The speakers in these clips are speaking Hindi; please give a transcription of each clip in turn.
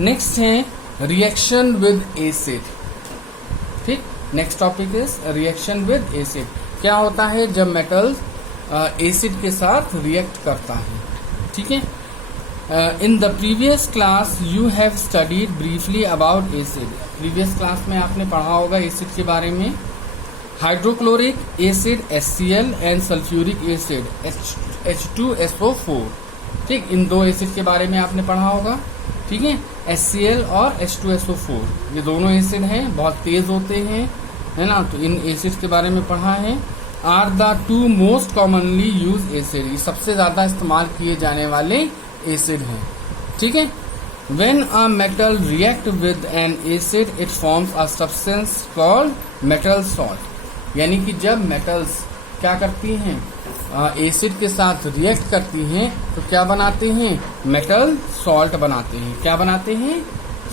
नेक्स्ट है रिएक्शन विद एसिड। ठीक, next topic is reaction with acid. क्या होता है जब मेटल एसिड के साथ रिएक्ट करता है। ठीक है, in the previous class you have studied briefly about acid. Previous class में आपने पढ़ा होगा एसिड के बारे में। Hydrochloric acid HCl and sulphuric acid H2SO4। ठीक, इन दो एसिड के बारे में आपने पढ़ा होगा। ठीक है, HCl और H2SO4 ये दोनों एसिड हैं, बहुत तेज होते हैं, है ना। तो इन एसिड के बारे में पढ़ा है। Are the two most commonly use acid, ये सबसे ज्यादा इस्तेमाल किए जाने वाले एसिड हैं। ठीक है, when a metal react with N acid it forms a substance called metal salt. यानी कि जब मेटल्स क्या करती हैं, एसिड के साथ रिएक्ट करती हैं तो क्या बनाते हैं, मेटल सॉल्ट बनाते हैं। क्या बनाते हैं,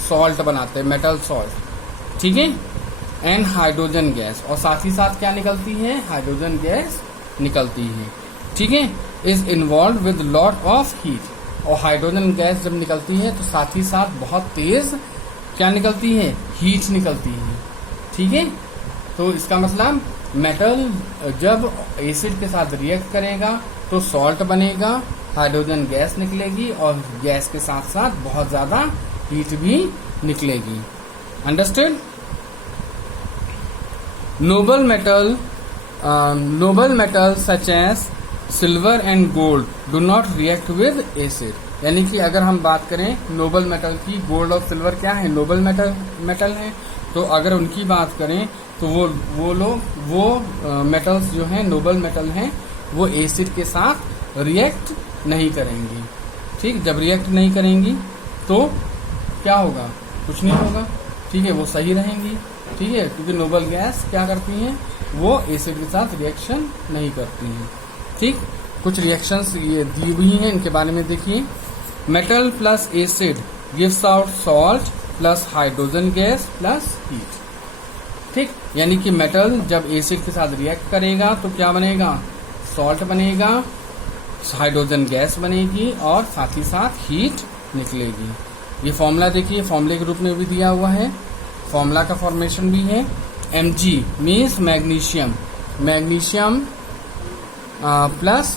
सॉल्ट बनाते हैं, मेटल सॉल्ट। ठीक है, एंड हाइड्रोजन गैस, और साथ ही साथ क्या निकलती है, हाइड्रोजन गैस निकलती है। ठीक है, is involve with lot of heat, और हाइड्रोजन गैस जब निकलती है तो साथ ही साथ बहुत तेज क्या निकलती है, हीट निकलती है। ठीक है, तो इसका मतलब मेटल जब एसिड के साथ रिएक्ट करेगा तो सॉल्ट बनेगा, हाइड्रोजन गैस निकलेगी और गैस के साथ साथ बहुत ज्यादा हीट भी निकलेगी। Understand. Noble metal such as silver and gold do not react with acid. यानी कि अगर हम बात करें नोबल मेटल की, गोल्ड और सिल्वर क्या है, नोबल मेटल है। तो अगर उनकी बात करें तो वो मेटल्स जो हैं, नोबल मेटल हैं, वो एसिड के साथ रिएक्ट नहीं करेंगी। ठीक, जब रिएक्ट नहीं करेंगी तो क्या होगा, कुछ नहीं होगा। ठीक है, वो सही रहेंगी। ठीक है, क्योंकि नोबल गैस क्या करती हैं, वो एसिड के साथ रिएक्शन नहीं करती हैं। ठीक, कुछ रिएक्शंस ये दी हुई हैं, इनके बारे में देखिए। Metal plus acid gives out salt plus hydrogen gas plus heat. ठीक, यानी कि मेटल जब एसिड के साथ रिएक्ट करेगा तो क्या बनेगा, सॉल्ट बनेगा, हाइड्रोजन गैस बनेगी और साथ ही साथ हीट निकलेगी। ये फॉर्मूला देखिए, फॉर्मूले के रूप में भी दिया हुआ है, फॉर्मूला का फॉर्मेशन भी है। Mg means magnesium, magnesium plus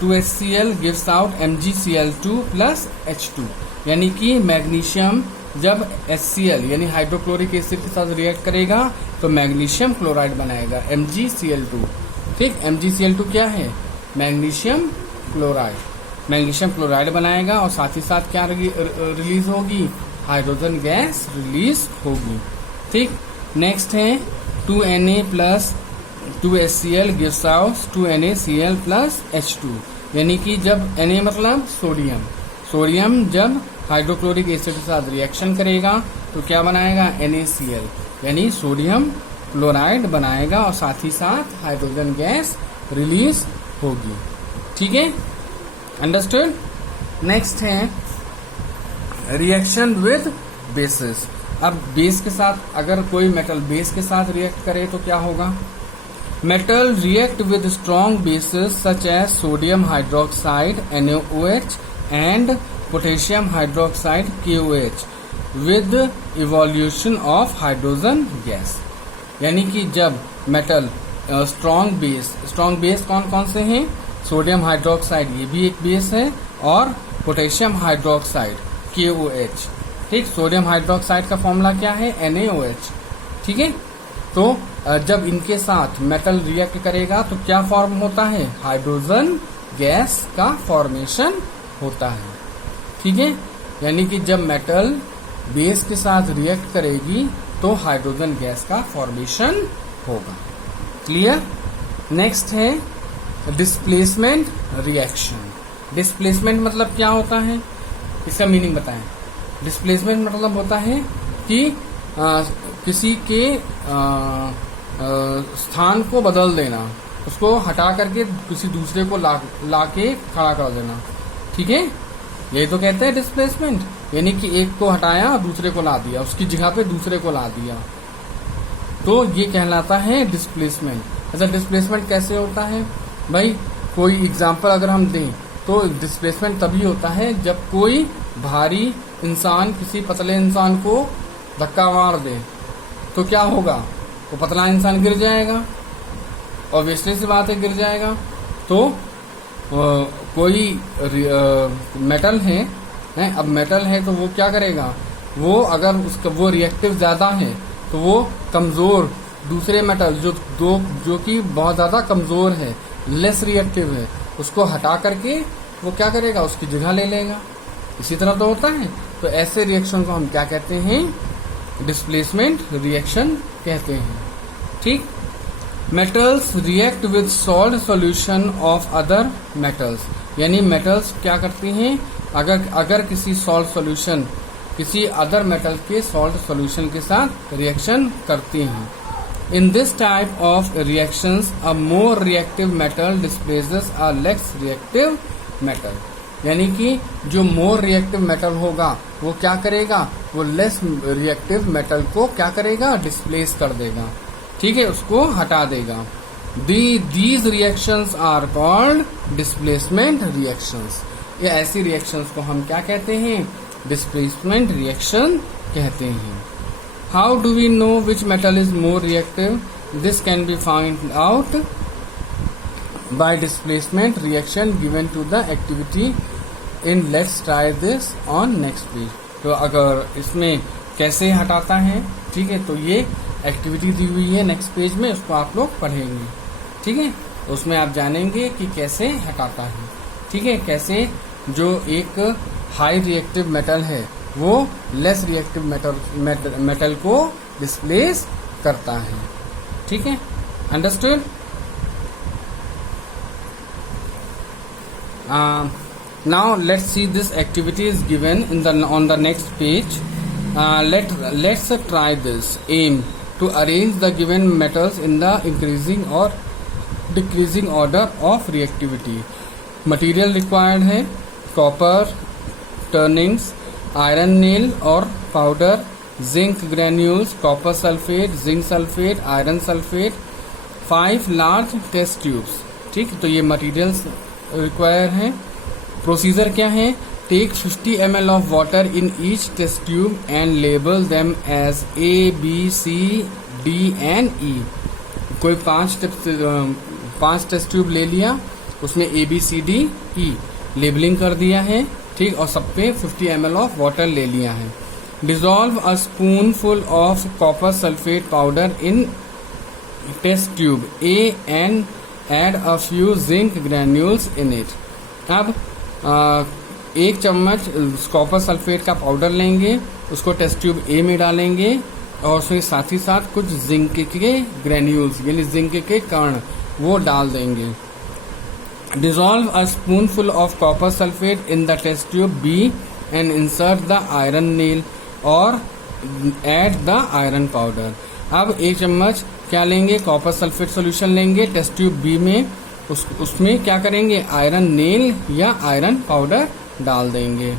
2HCl gives out MgCl2 plus H2। यानी कि मैग्नीशियम जब HCl यानी हाइड्रोक्लोरिक एसिड के साथ रिएक्ट करेगा तो मैग्नीशियम क्लोराइड बनाएगा, MgCl2। ठीक, MgCl2 क्या है, मैग्नीशियम क्लोराइड, मैग्नीशियम क्लोराइड बनाएगा और साथ ही साथ क्या रिलीज होगी, हाइड्रोजन गैस रिलीज होगी। ठीक, नेक्स्ट है 2Na plus 2HCl gives out 2NaCl plus H2। यानी कि जब Na मतलब सोडियम, सोडियम जब हाइड्रोक्लोरिक एसिड के साथ रिएक्शन करेगा तो क्या बनाएगा, NaCl यानी सोडियम क्लोराइड बनाएगा और साथ ही साथ हाइड्रोजन गैस रिलीज होगी। ठीक है, अंडरस्टूड। नेक्स्ट है रिएक्शन विद बेसिस। अब बेस के साथ, अगर कोई मेटल बेस के साथ रिएक्ट करे तो क्या होगा, metal react with strong bases such as sodium hydroxide NaOH and potassium hydroxide KOH with evolution of hydrogen gas. यानी कि जब मेटल स्ट्रॉन्ग बेस कौन कौन से हैं, सोडियम हाइड्रोक्साइड ये भी एक बेस है, और पोटेशियम हाइड्रोक्साइड KOH। ठीक, सोडियम हाइड्रोक्साइड का फॉर्मूला क्या है, NaOH। ठीक है, तो जब इनके साथ मेटल रिएक्ट करेगा तो क्या फॉर्म होता है, हाइड्रोजन गैस का फॉर्मेशन होता है। ठीक है, यानी कि जब मेटल बेस के साथ रिएक्ट करेगी तो हाइड्रोजन गैस का फॉर्मेशन होगा। क्लियर। नेक्स्ट है डिस्प्लेसमेंट रिएक्शन। डिस्प्लेसमेंट मतलब क्या होता है, इसका मीनिंग बताएं। डिस्प्लेसमेंट मतलब होता है कि किसी के स्थान को बदल देना, उसको हटा करके किसी दूसरे को ला के खड़ा कर देना। ठीक है, यही तो कहते हैं डिस्प्लेसमेंट, यानी कि एक को हटाया दूसरे को ला दिया, उसकी जगह पे दूसरे को ला दिया, तो ये कहलाता है डिस्प्लेसमेंट। अच्छा, डिस्प्लेसमेंट कैसे होता है भाई, कोई एग्जांपल अगर हम दें तो डिस्प्लेसमेंट तभी होता है जब कोई भारी इंसान किसी पतले इंसान को धक्का मार दे, तो क्या होगा, वो पतला इंसान गिर जाएगा, ऑब्वियसली सी बात है गिर जाएगा। तो कोई मेटल है, अब मेटल है तो वो क्या करेगा, वो अगर उसका वो रिएक्टिव ज्यादा है तो वो कमजोर दूसरे मेटल जो कि बहुत ज्यादा कमजोर है, लेस रिएक्टिव है, उसको हटा करके वो क्या करेगा, उसकी जगह ले लेगा। इसी तरह तो होता है। तो ऐसे रिएक्शन को हम क्या कहते हैं, डिस्प्लेसमेंट रिएक्शन कहते हैं। ठीक। Metals react with salt solution of other metals, यानी मेटल्स क्या करती हैं, अगर किसी सॉल्ट सॉल्यूशन किसी अदर मेटल के सॉल्ट सॉल्यूशन के साथ रिएक्शन करती हैं। In this type of reactions a more reactive metal displaces a less reactive metal, यानी कि जो मोर रिएक्टिव मेटल होगा वो क्या करेगा, वो लेस रिएक्टिव मेटल को क्या करेगा, डिस्प्लेस कर देगा। ठीक है, उसको हटा देगा। These reactions are called displacement reactions. ये ऐसी रिएक्शंस को हम क्या कहते हैं, डिस्प्लेसमेंट रिएक्शन कहते हैं। How do we know which metal is more reactive? This can be find out by displacement reaction given to the activity in let's try this on next page. तो अगर इसमें कैसे हटाता है, ठीक है, तो ये एक्टिविटी दी हुई है नेक्स्ट पेज में, उसको आप लोग पढ़ेंगे। ठीक है, उसमें आप जानेंगे कि कैसे हटाता है। ठीक है, कैसे जो एक हाई रिएक्टिव मेटल है वो लेस रिएक्टिव मेटल को डिस्प्लेस करता है। ठीक है, understood? Now let's see this activity is given on the next page. Let's try this. Aim to arrange the given metals in the increasing or decreasing order of reactivity. Material required है copper, turnings, iron nail or powder, zinc granules, copper sulfate, zinc sulfate, iron sulfate, 5 large test tubes. ठीक, तो ये materials रिक्वायर है। प्रोसीजर क्या है, take 50 ml of water in each test tube and label them as A, B, C, D and E। कोई 5 टेस्ट ट्यूब ले लिया, उसमें A, B, C, D, E labelling कर दिया है। ठीक, और सब पे 50 ml ऑफ वाटर ले लिया है। Dissolve a spoonful of copper sulphate powder in test tube A and add a few zinc granules in it. अब 1 चम्मच कॉपर सल्फेट का पाउडर लेंगे, उसको टेस्ट ट्यूब A में डालेंगे और उसके साथ ही साथ कुछ जिंक के ग्रेन्यूल्स यानी जिंक के कण वो डाल देंगे। Dissolve a spoonful of copper sulphate in the test tube B and insert the iron nail और एड द आयरन पाउडर। अब 1 चम्मच क्या लेंगे, कॉपर सल्फेट सॉल्यूशन लेंगे टेस्ट ट्यूब बी में, उसमें क्या करेंगे, आयरन नेल या आयरन पाउडर डाल देंगे।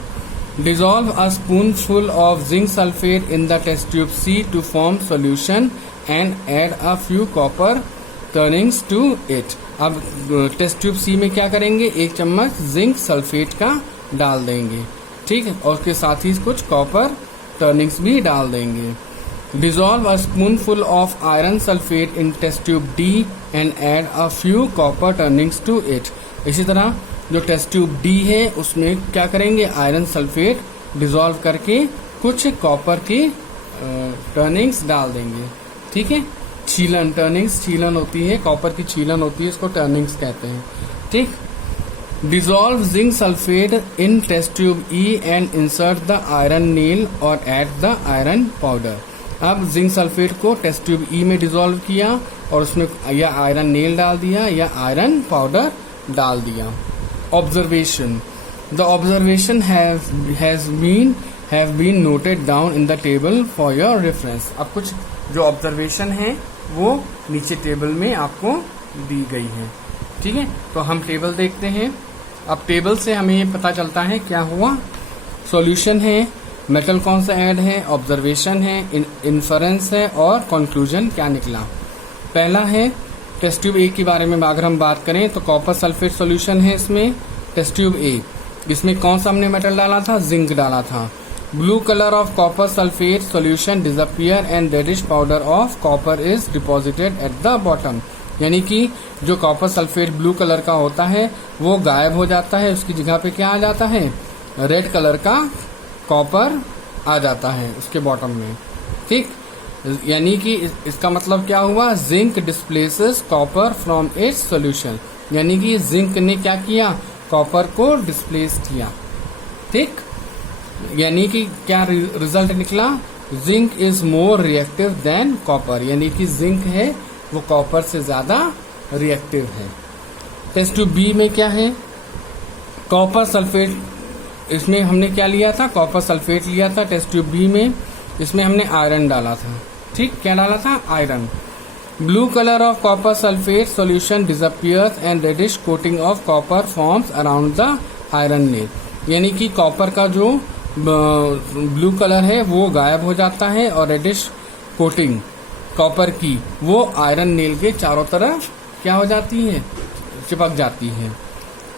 Dissolve a spoonful of zinc sulphate in the test tube C to form solution and add a few copper turnings to it. अब टेस्ट ट्यूब सी में क्या करेंगे, 1 चम्मच जिंक सल्फेट का डाल देंगे। ठीक है, और उसके साथ ही कुछ कॉपर टर्निंग्स भी डाल देंगे। Dissolve a spoonful of iron sulfate in test tube D and add a few copper turnings to it. इसी तरह जो टेस्ट ट्यूब D है उसमें क्या करेंगे, आयरन सल्फेट डिजोल्व करके कुछ कॉपर की टर्निंग्स डाल देंगे। ठीक है, छीलन, टर्निंग्स छीलन होती है, कॉपर की छीलन होती है, इसको टर्निंग्स कहते हैं। ठीक, dissolve zinc sulphate in test tube E and insert the iron nail और एड द आयरन पाउडर। अब जिंक सल्फेट को टेस्ट ट्यूब E में डिजोल्व किया और उसमें या आयरन नेल डाल दिया या आयरन पाउडर डाल दिया। Observation, the observation have been noted down in the table for your reference. अब कुछ जो ऑब्जर्वेशन है वो नीचे टेबल में आपको दी गई है। ठीक है, तो हम टेबल देखते हैं। अब टेबल से हमें ये पता चलता है क्या हुआ, सॉल्यूशन है, मेटल कौन सा ऐड है, ऑब्जर्वेशन है, इन्फरेंस है और कंक्लूजन क्या निकला। पहला है टेस्ट ट्यूब A के बारे में अगर हम बात करें तो कॉपर सल्फेट सॉल्यूशन है इसमें, टेस्ट ट्यूब ए, इसमें कौन सा हमने मेटल डाला था, जिंक डाला था। Blue colour of copper sulphate solution disappear and reddish powder of copper is deposited at the bottom, यानी कि जो कॉपर सल्फेट ब्लू कलर का होता है वो गायब हो जाता है, उसकी जगह पे क्या आ जाता है, रेड कलर का कॉपर आ जाता है उसके बॉटम में। ठीक, यानी कि इसका मतलब क्या हुआ, zinc displaces copper from its solution, यानी कि जिंक ने क्या किया, कॉपर को डिस्प्लेस किया। ठीक, यानी कि क्या रिजल्ट निकला, zinc is more reactive than copper, यानी कि जिंक है वो कॉपर से ज्यादा रिएक्टिव है। टेस्ट ट्यूब बी में क्या है, कॉपर सल्फेट, इसमें हमने क्या लिया था, कॉपर सल्फेट लिया था। टेस्ट ट्यूब बी में इसमें हमने आयरन डाला था। ठीक, क्या डाला था, iron. Blue colour of copper sulphate solution disappears and reddish coating of copper forms around the iron nail, यानी कि कॉपर का जो ब्लू कलर है वो गायब हो जाता है और रेडिश कोटिंग कॉपर की वो आयरन नेल के चारों तरफ क्या हो जाती है, चिपक जाती है।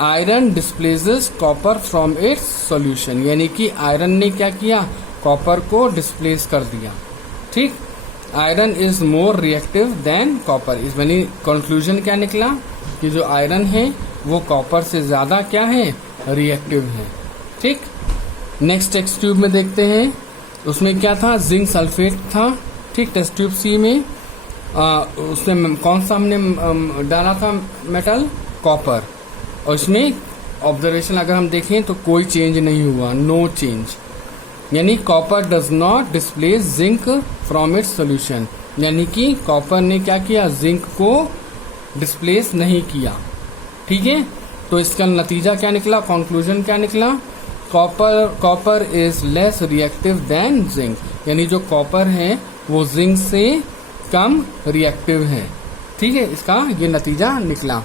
Iron displaces copper from its solution, यानी कि आयरन ने क्या किया, कॉपर को डिस्प्लेस कर दिया। ठीक, iron is more reactive than copper, इस यानी कंक्लूजन क्या निकला कि जो आयरन है वो कॉपर से ज्यादा क्या है, रिएक्टिव है। ठीक, नेक्स्ट टेस्ट ट्यूब में देखते हैं, उसमें क्या था, जिंक सल्फेट था। ठीक, टेस्ट ट्यूब सी में उसमें कौन सा हमने डाला था मेटल, कॉपर, और इसमें ऑब्जर्वेशन अगर हम देखें तो कोई चेंज नहीं हुआ, नो चेंज, यानी copper does not displace zinc from its solution, यानी कि कॉपर ने क्या किया, जिंक को डिस्प्लेस नहीं किया। ठीक है, तो इसका नतीजा क्या निकला, कंक्लूजन क्या निकला, copper is less reactive than zinc, यानी जो कॉपर है वो जिंक से कम रिएक्टिव है। ठीक है, इसका ये नतीजा निकला।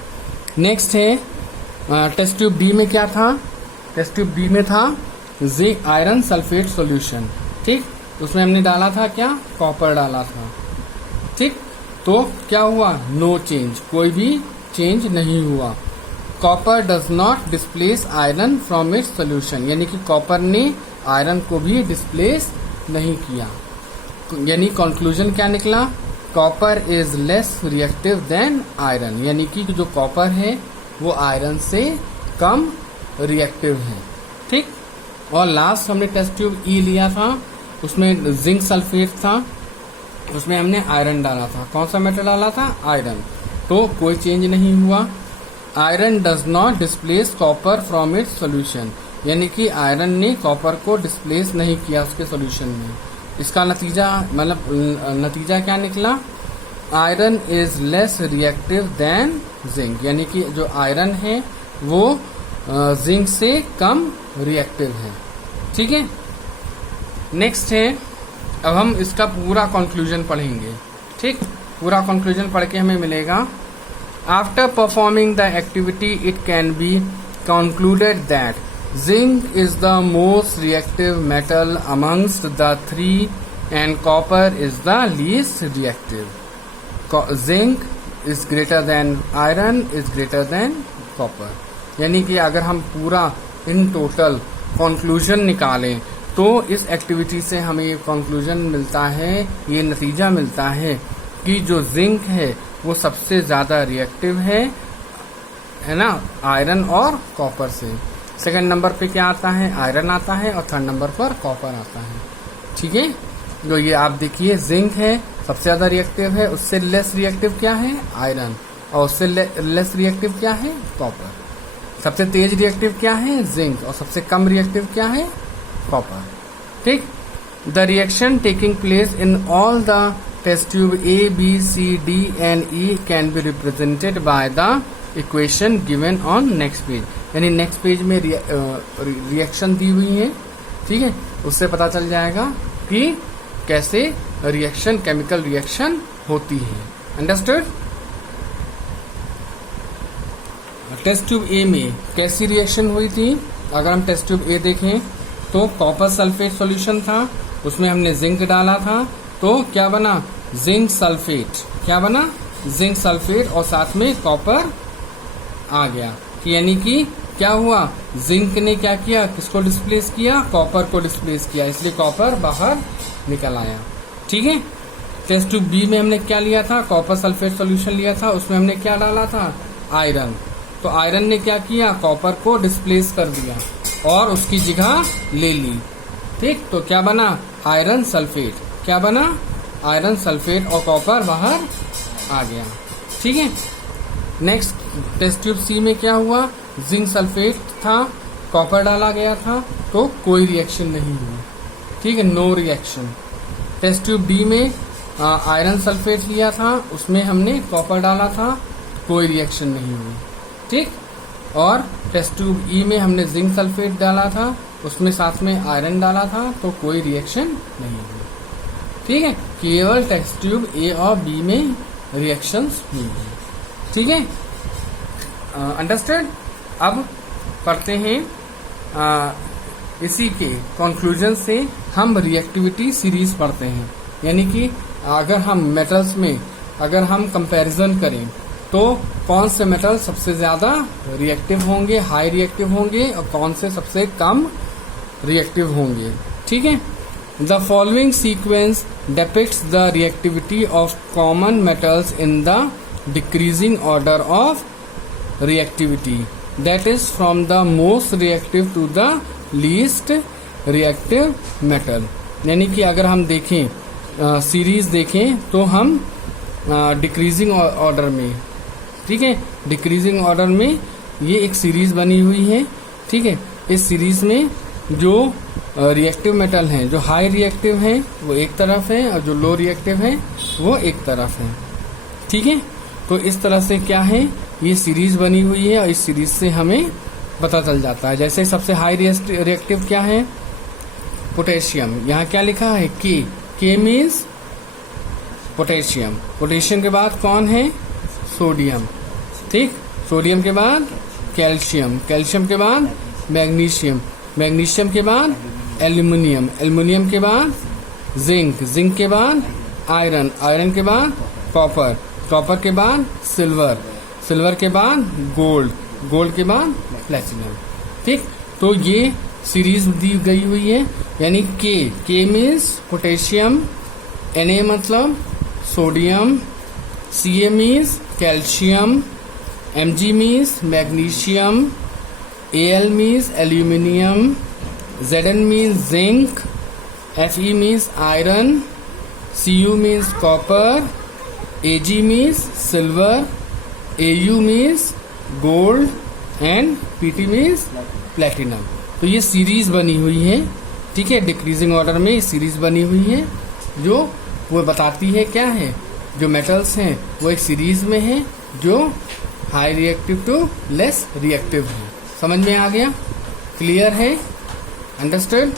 नेक्स्ट है टेस्ट ट्यूब डी में क्या था, टेस्ट ट्यूब डी में था जिंक आयरन सल्फेट सॉल्यूशन। ठीक, उसमें हमने डाला था क्या, कॉपर डाला था। ठीक, तो क्या हुआ, नो चेंज, कोई भी चेंज नहीं हुआ। Copper does not displace iron from its solution, यानी कि कॉपर ने आयरन को भी डिस्प्लेस नहीं किया, यानी कंक्लूजन क्या निकला, copper is less reactive than iron, यानी कि जो कॉपर है वो आयरन से कम रिएक्टिव है। ठीक, और लास्ट हमने टेस्ट ट्यूब ई लिया था, उसमें जिंक सल्फेट था, उसमें हमने आयरन डाला था। कौन सा मेटल डाला था, आयरन, तो कोई चेंज नहीं हुआ। Iron does not displace copper from its solution, यानी कि आयरन ने कॉपर को डिस्प्लेस नहीं किया उसके सॉल्यूशन में। इसका नतीजा मतलब नतीजा क्या निकला, iron is less reactive than zinc, यानी कि जो आयरन है वो जिंक से कम रिएक्टिव है। ठीक है, नेक्स्ट है, अब हम इसका पूरा कंक्लूजन पढ़ेंगे। ठीक, पूरा कंक्लूजन पढ़ के हमें मिलेगा, after performing the activity it can be concluded that zinc is the most reactive metal amongst the three and copper is the least reactive. Zinc is greater than iron is greater than copper, यानी कि अगर हम पूरा इन टोटल कंक्लूजन निकालें तो इस एक्टिविटी से हमें ये कंक्लूजन मिलता है, ये नतीजा मिलता है कि जो जिंक है वो सबसे ज्यादा रिएक्टिव है ना, आयरन और कॉपर से। सेकंड नंबर पे क्या आता है, आयरन आता है, और थर्ड नंबर पर कॉपर आता है। ठीक है, जो ये आप देखिए जिंक है सबसे ज्यादा रिएक्टिव है, उससे लेस रिएक्टिव क्या है, आयरन, और उससे लेस रिएक्टिव क्या है, कॉपर। सबसे तेज रिएक्टिव क्या है, जिंक, और सबसे कम रिएक्टिव क्या है, कॉपर। ठीक, the reaction taking place in all the test tube A B C D and E can be represented by the equation given on next page, यानी नेक्स्ट पेज में रिएक्शन दी हुई है। ठीक है, उससे पता चल जाएगा कि कैसे रिएक्शन, केमिकल रिएक्शन होती है। अंडरस्टूड। टेस्ट ट्यूब ए में कैसी रिएक्शन हुई थी, अगर हम टेस्ट ट्यूब ए देखें तो कॉपर सल्फेट सॉल्यूशन था, उसमें हमने जिंक डाला था, तो क्या बना, जिंक सल्फेट, क्या बना, जिंक सल्फेट, और साथ में कॉपर आ गया, यानी कि क्या हुआ, जिंक ने क्या किया, किसको डिस्प्लेस किया, कॉपर को डिस्प्लेस किया, इसलिए कॉपर बाहर निकल आया। ठीक है। टेस्ट ट्यूब बी में हमने क्या लिया था, कॉपर सल्फेट सॉल्यूशन लिया था, उसमें हमने क्या डाला था, आयरन। तो आयरन ने क्या किया, कॉपर को डिस्प्लेस कर दिया और उसकी जगह ले ली। ठीक, तो क्या बना, आयरन सल्फेट। क्या बना, आयरन सल्फेट, और कॉपर बाहर आ गया। ठीक है। नेक्स्ट टेस्ट ट्यूब सी में क्या हुआ, जिंक सल्फेट था, कॉपर डाला गया था, तो कोई रिएक्शन नहीं हुई। ठीक है, no reaction. Test tube D में आयरन सल्फेट लिया था, उसमें हमने कॉपर डाला था, कोई रिएक्शन नहीं हुई। ठीक, और टेस्ट ट्यूब ई में हमने जिंक सल्फेट डाला था, उसमें साथ में आयरन डाला था, तो कोई रिएक्शन नहीं हुई। ठीक है, केवल टेस्ट ट्यूब ए और बी में रिएक्शंस हुई है। ठीक है, अंडरस्टैंड। अब पढ़ते हैं इसी के कंक्लूजन से हम रिएक्टिविटी सीरीज पढ़ते हैं। यानी कि अगर हम मेटल्स में अगर हम कंपैरिजन करें तो कौन से मेटल सबसे ज्यादा रिएक्टिव होंगे, हाई रिएक्टिव होंगे, और कौन से सबसे कम रिएक्टिव होंगे। ठीक है। The following sequence depicts the reactivity of common metals in the decreasing order of reactivity, that is from the most reactive to the least reactive metal। यानी कि अगर हम देखें सीरीज देखें तो हम डिक्रीजिंग ऑर्डर में, ठीक है, डिक्रीजिंग ऑर्डर में ये एक सीरीज बनी हुई है। ठीक है, इस सीरीज में जो रिएक्टिव मेटल हैं, जो हाई रिएक्टिव हैं वो एक तरफ है, और जो लो रिएक्टिव हैं वो एक तरफ है। ठीक है, तो इस तरह से क्या है, ये सीरीज बनी हुई है, और इस सीरीज से हमें पता चल जाता है। जैसे सबसे हाई रिएक्टिव क्या है, पोटेशियम। यहाँ क्या लिखा है, के मीन्स पोटेशियम। पोटेशियम के बाद कौन है, सोडियम। ठीक, सोडियम के बाद कैल्शियम, कैल्शियम के बाद मैग्नीशियम, मैग्नीशियम के बाद एल्यूमिनियम, एल्यूमिनियम के बाद जिंक, जिंक के बाद आयरन, आयरन के बाद कॉपर, कॉपर के बाद सिल्वर, सिल्वर के बाद गोल्ड, गोल्ड के बाद प्लेटिनम। ठीक, तो ये सीरीज दी गई हुई है। यानी के मीन्स पोटेशियम, Na मतलब sodium, Ca means calcium, Mg means magnesium, Al means aluminium, Zn means zinc, Fe means iron, Cu means copper, Ag means silver, Au means gold and Pt means platinum। तो ये सीरीज बनी हुई है। ठीक है, डिक्रीजिंग ऑर्डर में सीरीज बनी हुई है, जो वो बताती है क्या है, जो मेटल्स हैं वो एक सीरीज में है, जो high reactive to less reactive है। समझ में आ गया, क्लियर है, अंडरस्टूड।